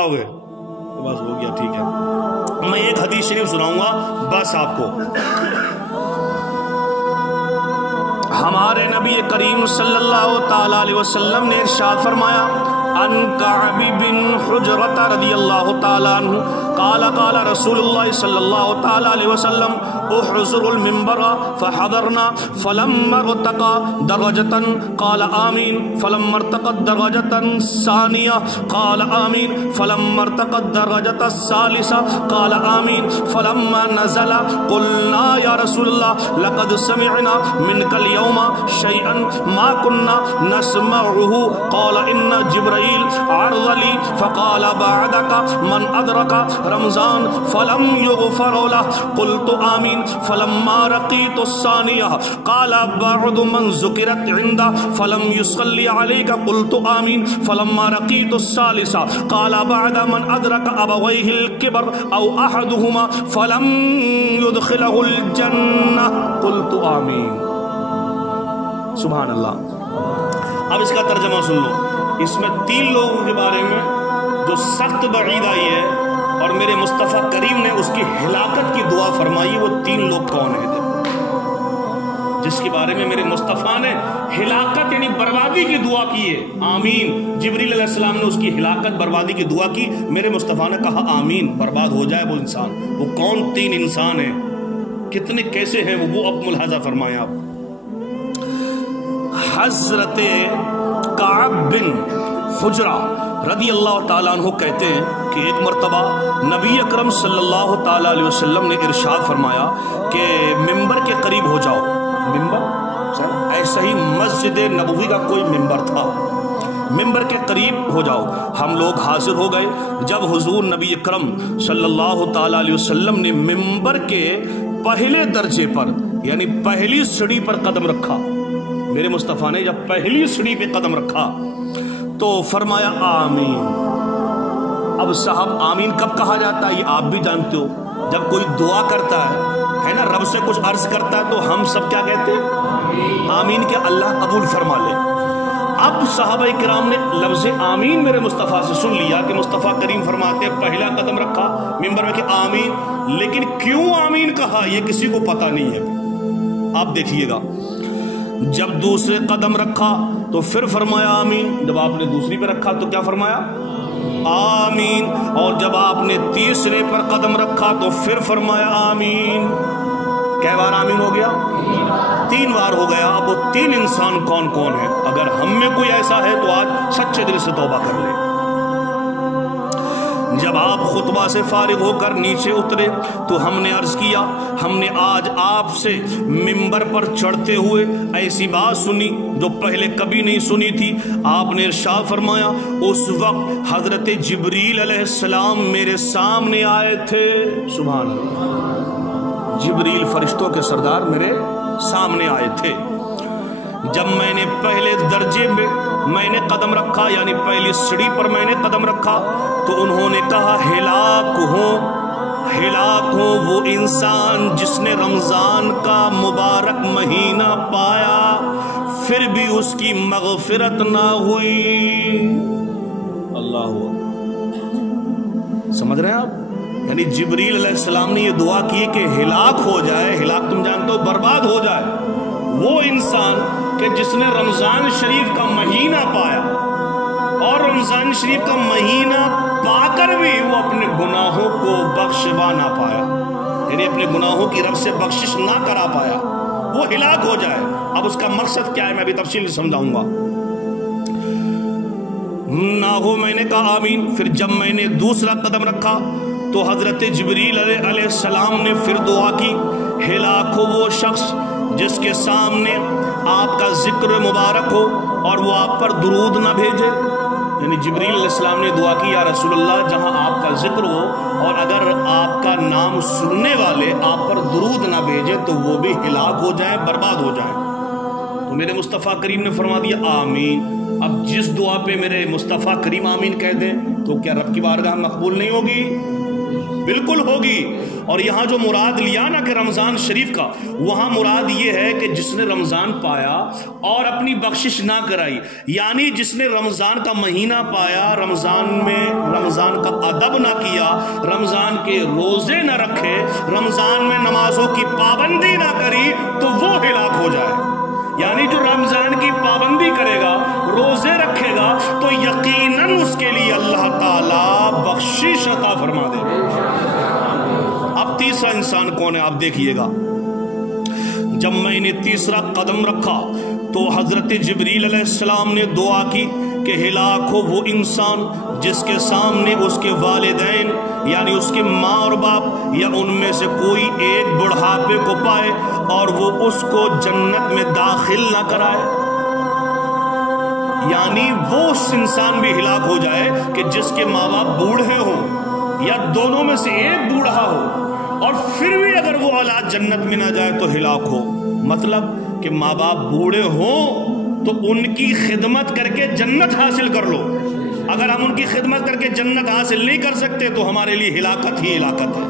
چلاؤ گے؟ بس ہو گیا، ٹھیک ہے۔ میں ایک حدیث شریف سناؤں گا بس آپ کو۔ ہمارے نبی کریم صلی اللہ تعالی علیہ وسلم نے ارشاد فرمایا، عن کعب بن حجرۃ رضی اللہ تعالی عنہ قال قال رسول اللہ صلی اللہ تعالی علیہ وسلم احضر المنبر فحضرنا فلما ارتقى درجة قال آمین فلما ارتقى الدرجة الثانية قال آمین فلما ارتقى الدرجة الثالثة قال آمین فلما نزل قلنا یا رسول اللہ لقد سمعنا منك اليوم شيئا ما كنا نسمعه قال ان جبرائیل عرض لي فقال بعدك من أدرك رمضان فلم يغفر له قلت آمين فلما رقيت الثانية قال بعد من ذكرت عنده فلم يصلي عليك قلت آمين فلما رقيت الثالثة قال بعد من أدرك أبويه الكبر أو أحدهما فلم يدخله الجنة قلت آمين۔ سبحان اللہ۔ اب اس کا ترجمہ سن لو۔ اس میں 3 لوگوں کے بارے میں جو سخت وعید آئی ہے اور میرے مصطفیٰ کریم نے اس کی ہلاکت کی دعا فرمائی، وہ 3 لوگ کون ہیں جس کے بارے میں میرے مصطفیٰ نے ہلاکت یعنی بربادی کی دعا کی ہے؟ آمین۔ جبریل علیہ السلام نے اس کی ہلاکت بربادی کی دعا کی، میرے مصطفیٰ نے کہا آمین، برباد ہو جائے وہ انسان۔ وہ کون 3 انسان ہیں، کتنے کیسے ہیں وہ اب ملاحظہ فرمائیں آپ۔ حضرت کعب بن حجرہ رضی اللہ تعالیٰ عنہ کہتے ہیں کہ ایک مرتبہ نبی اکرم صلی اللہ تعالیٰ علیہ وسلم نے ارشاد فرمایا کہ ممبر کے قریب ہو جاؤ۔ ممبر ایسا ہی مسجد نبوی کا کوئی ممبر تھا، ممبر کے قریب ہو جاؤ۔ ہم لوگ حاضر ہو گئے۔ جب حضور نبی اکرم صلی اللہ تعالیٰ علیہ وسلم نے ممبر کے پہلے درجے پر یعنی پہلی سیڑھی پر قدم رکھا، میرے مصطفیٰ نے جب پہلی سیڑھی پہ قدم رکھا تو فرمایا آمین۔ اب صاحب آمین کب کہا جاتا ہے یہ آپ بھی جانتے ہو، جب کوئی دعا کرتا ہے نا، رب سے کچھ عرض کرتا ہے تو ہم سب کیا کہتے ہیں؟ آمین کہ اللہ قبول فرما لے۔ اب صحابہ کرام نے لفظ آمین میرے مصطفیٰ سے سن لیا کہ مصطفیٰ کریم فرماتے ہیں پہلا قدم رکھا ممبر میں کہ آمین، لیکن کیوں آمین کہا یہ کسی کو پتہ نہیں ہے۔ آپ دیکھیے گا، جب دوسرے قدم رکھا تو پھر فرمایا آمین، جب آپ نے دوسری پہ رکھا تو کیا فرمایا؟ آمین، اور جب آپ نے تیسرے پر قدم رکھا تو پھر فرمایا آمین۔ کئی بار آمین ہو گیا؟ 3 بار ہو گیا۔ اب وہ 3 انسان کون کون ہیں؟ اگر ہم میں کوئی ایسا ہے تو آج سچے دل سے توبہ کر لے۔ جب آپ خطبہ سے فارغ ہو کر نیچے اترے تو ہم نے عرض کیا ہم نے آج آپ سے ممبر پر چڑھتے ہوئے ایسی بات سنی جو پہلے کبھی نہیں سنی تھی۔ آپ نے ارشاد فرمایا اس وقت حضرت جبریل علیہ السلام میرے سامنے آئے تھے۔ سبحان اللہ، جبریل فرشتوں کے سردار میرے سامنے آئے تھے۔ جب میں نے پہلے درجے میں نے قدم رکھا یعنی پہلی سیڑھی پر میں نے قدم رکھا تو انہوں نے کہا ہلاک ہو وہ انسان جس نے رمضان کا مبارک مہینہ پایا پھر بھی اس کی مغفرت نہ ہوئی۔ اللہ سمجھ رہے ہیں آپ؟ یعنی جبریل علیہ السلام نے یہ دعا کی کہ ہلاک ہو جائے، ہلاک تم جانتے ہو برباد ہو جائے وہ انسان کہ جس نے رمضان شریف کا مہینہ پایا اور رمضان شریف کا مہینہ پا کر بھی وہ اپنے گناہوں کو بخشوا نہ پایا، یعنی اپنے گناہوں کی رب سے بخشش نہ کرا پایا، وہ ہلاک ہو جائے۔ اب اس کا مقصد کیا ہے میں ابھی تفصیل سمجھاؤں گا۔ نہ ہو میں نے کہا آمین۔ پھر جب میں نے دوسرا قدم رکھا تو حضرت جبریل علیہ السلام نے پھر دعا کی ہلاک ہو وہ شخص جس کے سامنے آپ کا ذکر مبارک ہو اور وہ آپ پر درود نہ بھیجے۔ یعنی جبریل علیہ السلام نے دعا کی یا رسول اللہ جہاں آپ کا ذکر ہو اور اگر آپ کا نام سننے والے آپ پر درود نہ بھیجے تو وہ بھی ہلاک ہو جائیں، برباد ہو جائیں۔ تو میرے مصطفیٰ کریم نے فرما دیا آمین۔ اب جس دعا پہ میرے مصطفیٰ کریم آمین کہہ دیں تو کیا رب کی بارگاہ مقبول نہیں ہوگی؟ بالکل ہوگی. اور یہاں جو مراد لیا نا کہ رمضان شریف کا، وہاں مراد یہ ہے کہ جس نے رمضان پایا اور اپنی بخشش نہ کرائی، یعنی جس نے رمضان کا مہینہ پایا، رمضان میں رمضان کا ادب نہ کیا، رمضان کے روزے نہ رکھے، رمضان میں نمازوں کی پابندی نہ کری، تو وہ ہلاک ہو جائے. یعنی جو رمضان کی پابندی کرے گا، روزے رکھے گا، تو یقیناً اس کے لیے اللہ تعالیٰ بخشش عطا فرما دے گا. اب تیسرا انسان کون ہے آپ دیکھیے گا. جب میں نے تیسرا قدم رکھا تو حضرت جبریل علیہ السلام نے دعا کی کہ ہلاک ہو وہ انسان جس کے سامنے اس کے والدین یعنی اس کے ماں اور باپ یا ان میں سے کوئی ایک بڑھاپے کو پائے اور وہ اس کو جنت میں داخل نہ کرائے. یعنی وہ اس انسان بھی ہلاک ہو جائے کہ جس کے ماں باپ بوڑھے ہوں یا دونوں میں سے ایک بوڑھا ہو اور پھر بھی اگر وہ اولاد جنت میں نہ جائے تو ہلاک ہو. مطلب کہ ماں باپ بوڑھے ہوں تو ان کی خدمت کر کے جنت حاصل کر لو. اگر ہم ان کی خدمت کر کے جنت حاصل نہیں کر سکتے تو ہمارے لیے ہلاکت ہی ہلاکت ہے.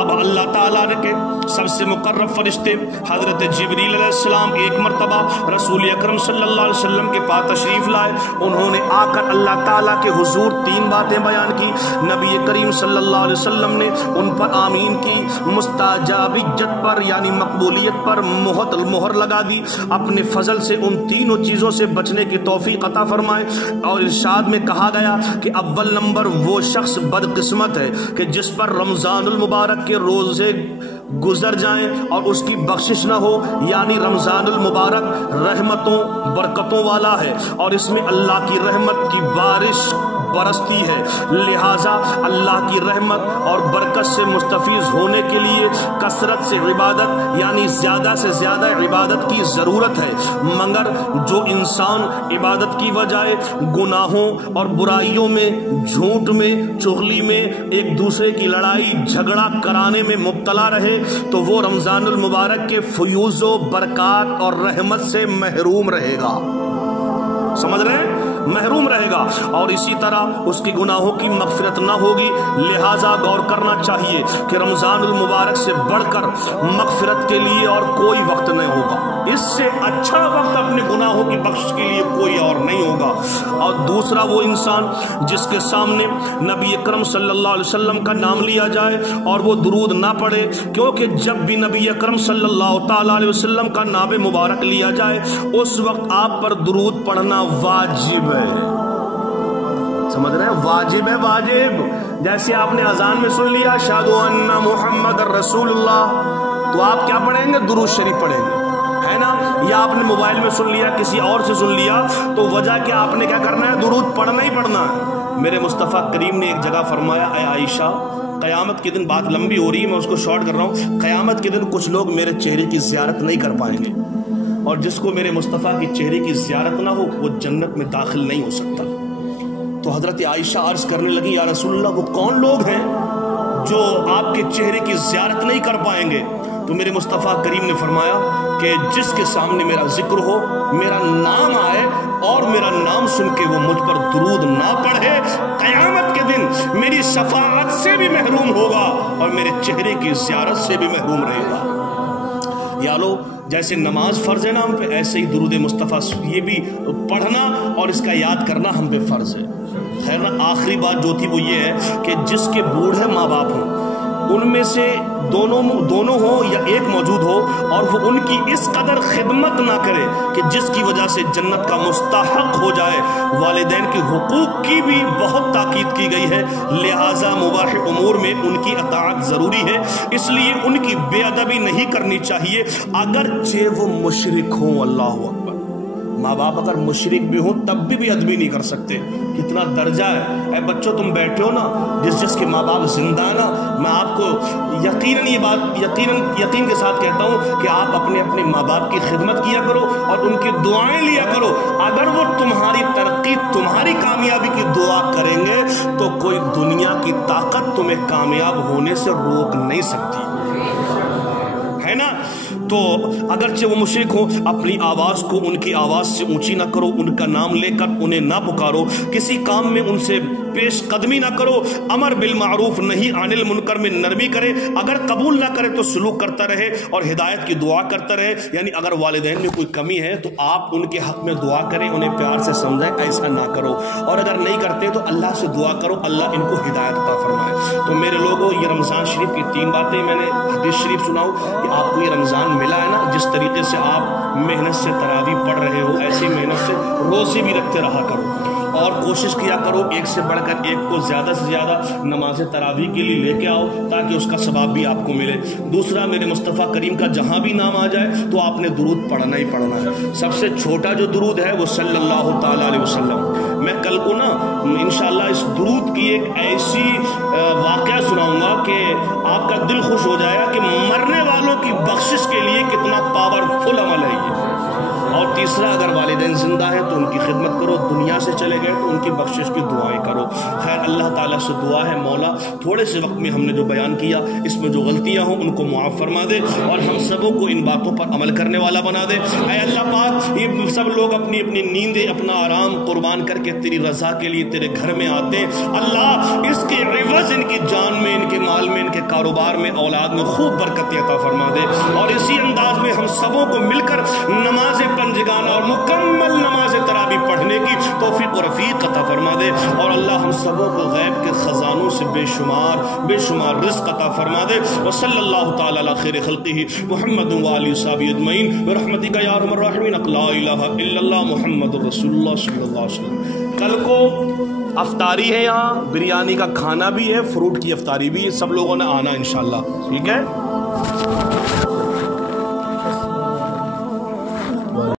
اب اللہ تعالیٰ نے کہ سب سے مقرب فرشتے حضرت جبریل علیہ السلام ایک مرتبہ رسول اکرم صلی اللہ علیہ وسلم کے پاس تشریف لائے. انہوں نے آ کر اللہ تعالیٰ کے حضور 3 باتیں بیان کی. نبی کریم صلی اللہ علیہ وسلم نے ان پر آمین کی، مستجابیت پر یعنی مقبولیت پر مہر لگا دی. اپنے فضل سے ان تینوں چیزوں سے بچنے کی توفیق عطا فرمائے. اور ارشاد میں کہا گیا کہ اول نمبر وہ شخص بدقسمت ہے کہ جس پر رمضان المبارک کے روزے گزر جائیں اور اس کی بخشش نہ ہو. یعنی رمضان المبارک رحمتوں برکتوں والا ہے اور اس میں اللہ کی رحمت کی بارش برستی ہے. لہٰذا اللہ کی رحمت اور برکت سے مستفیض ہونے کے لیے کثرت سے عبادت یعنی زیادہ سے زیادہ عبادت کی ضرورت ہے. مگر جو انسان عبادت کی بجائے گناہوں اور برائیوں میں، جھوٹ میں، چغلی میں، ایک دوسرے کی لڑائی جھگڑا کرانے میں مبتلا رہے تو وہ رمضان المبارک کے فیوز و برکات اور رحمت سے محروم رہے گا. سمجھ رہے ہیں؟ محروم رہے گا اور اسی طرح اس کی گناہوں کی مغفرت نہ ہوگی. لہٰذا غور کرنا چاہیے کہ رمضان المبارک سے بڑھ کر مغفرت کے لیے اور کوئی وقت نہیں ہوگا. اس سے اچھا وقت اپنے گناہوں کی بخش کے لیے کوئی اور نہیں ہوگا. اور دوسرا وہ انسان جس کے سامنے نبی اکرم صلی اللہ علیہ وسلم کا نام لیا جائے اور وہ درود نہ پڑھے، کیونکہ جب بھی نبی اکرم صلی اللہ تعالیٰ علیہ وسلم کا نام مبارک لیا جائے اس وقت آپ پر درود پڑھنا واجب ہے. سمجھ رہے ہیں؟ واجب ہے، واجب. جیسے آپ نے اذان میں سن لیا اشہد ان محمد رسول اللہ، تو آپ کیا پڑھیں گے؟ درود شریف پڑھیں گے، ہے نا؟ یا آپ نے موبائل میں سن لیا، کسی اور سے سن لیا، تو وجہ کیا آپ نے کیا کرنا ہے؟ درود پڑھنا ہی پڑھنا ہے. میرے مصطفیٰ کریم نے ایک جگہ فرمایا، اے عائشہ قیامت کے دن، بات لمبی ہو رہی ہے میں اس کو شارٹ کر رہا ہوں، قیامت کے دن کچھ لوگ میرے چہرے کی زیارت نہیں کر پائیں گے اور جس کو میرے مصطفیٰ کی چہرے کی زیارت نہ ہو وہ جنت میں داخل نہیں ہو سکتا. تو حضرت عائشہ عرض کرنے لگی یا رسول اللہ وہ کون لوگ ہیں جو آپ کے چہرے کی زیارت نہیں کر پائیں گے؟ تو میرے مصطفیٰ کریم نے فرمایا کہ جس کے سامنے میرا ذکر ہو، میرا نام آئے اور میرا نام سن کے وہ مجھ پر درود نہ پڑھے، قیامت کے دن میری شفاعت سے بھی محروم ہوگا اور میرے چہرے کی زیارت سے بھی محروم رہے گا. یا لو جیسے نماز فرض ہے نا ہم پہ، ایسے ہی درود مصطفیٰ یہ بھی پڑھنا اور اس کا یاد کرنا ہم پہ فرض ہے. خیر نا، آخری بات جو تھی وہ یہ ہے کہ جس کے بوڑھے ماں باپ ہوں ان میں سے دونوں ہوں یا ایک موجود ہو اور وہ ان کی اس قدر خدمت نہ کرے کہ جس کی وجہ سے جنت کا مستحق ہو جائے. والدین کے حقوق کی بھی بہت تاکید کی گئی ہے، لہٰذا مباح امور میں ان کی اطاعت ضروری ہے. اس لیے ان کی بے ادبی نہیں کرنی چاہیے اگرچہ وہ مشرک ہوں. اللہ اکبر. ماں باپ اگر مشرک بھی ہوں تب بھی ادبی نہیں کر سکتے. کتنا درجہ ہے. اے بچوں تم بیٹھے ہو نا، جس کے ماں باپ زندہ ہے نا، میں آپ کو یقیناً یہ بات یقین کے ساتھ کہتا ہوں کہ آپ اپنے ماں باپ کی خدمت کیا کرو اور ان کی دعائیں لیا کرو. اگر وہ تمہاری ترقی، تمہاری کامیابی کی دعا کریں گے تو کوئی دنیا کی طاقت تمہیں کامیاب ہونے سے روک نہیں سکتی، ہے نا؟ تو اگرچہ وہ مشرک ہوں اپنی آواز کو ان کی آواز سے اونچی نہ کرو، ان کا نام لے کر انہیں نہ پکارو، کسی کام میں ان سے پیش قدمی نہ کرو، امر بالمعروف نہیں عن المنکر میں نرمی کرے، اگر قبول نہ کرے تو سلوک کرتا رہے اور ہدایت کی دعا کرتا رہے، یعنی اگر والدین میں کوئی کمی ہے تو آپ ان کے حق میں دعا کریں، انہیں پیار سے سمجھائیں، ایسا نہ کرو، اور اگر نہیں کرتے تو اللہ سے دعا کرو اللہ ان کو ہدایت عطا فرمائے۔ تو میرے لوگوں، یہ رمضان شریف کی 3 باتیں میں نے حدیث شریف سناؤں کہ آپ کو یہ رمضان ملا ہے نا، جس طریقے سے آپ محنت سے تراویح پڑھ رہے ہو ایسی محنت سے روزے بھی رکھتے رہا کرو، اور کوشش کیا کرو ایک سے بڑھ کر ایک کو زیادہ سے زیادہ نماز تراویح کے لیے لے کے آؤ تاکہ اس کا ثواب بھی آپ کو ملے۔ دوسرا، میرے مصطفیٰ کریم کا جہاں بھی نام آ جائے تو آپ نے درود پڑھنا ہی پڑھنا ہے۔ سب سے چھوٹا جو درود ہے وہ صلی اللہ تعالیٰ علیہ وسلم۔ میں کل کو نا انشاءاللہ اس درود کی ایک ایسی واقعہ سناؤں گا کہ آپ کا دل خوش ہو جائے گا کہ مرنے والوں کی بخشش کے لیے کتنا پاورفل عمل ہے یہ۔ اور تیسرا، اگر والدین زندہ ہیں تو ان کی خدمت کرو، دنیا سے چلے گئے تو ان کی بخشش کی دعائیں کرو۔ خیر، اللہ تعالیٰ سے دعا ہے مولا تھوڑے سے وقت میں ہم نے جو بیان کیا اس میں جو غلطیاں ہوں ان کو معاف فرما دے اور ہم سبوں کو ان باتوں پر عمل کرنے والا بنا دے۔ اے اللہ پاک، یہ سب لوگ اپنی اپنی نیندیں، اپنا آرام قربان کر کے تیری رضا کے لیے تیرے گھر میں آتے ہیں، اللہ اس کے عوض ان کی جان میں، ان کے مال میں، ان کے کاروبار میں، اولاد میں خوب برکت عطا فرما دے، اور اسی انداز میں ہم سبوں کو مل کر نماز پنجگانہ اور مکمل نماز تراویح پڑھنے کی توفیق و رفیق عطا فرما دے، اور اللہ ہم سبوں کو غیب کے خزانوں سے بے شمار رزق عطا فرما دے۔ وصلی اللہ تعالی علی خیر خلقہ محمد و آلہ وصحبہ اجمعین برحمتک یا ارحم الراحمین، لا الہ الا اللہ محمد رسول اللہ صلی اللہ علیہ وسلم۔ کل کو افطاری ہے، یہاں بریانی کا کھانا بھی ہے، فروٹ کی افطاری بھی ہے، سب لوگوں نے آنا انشاءاللہ، ٹھیک ہے؟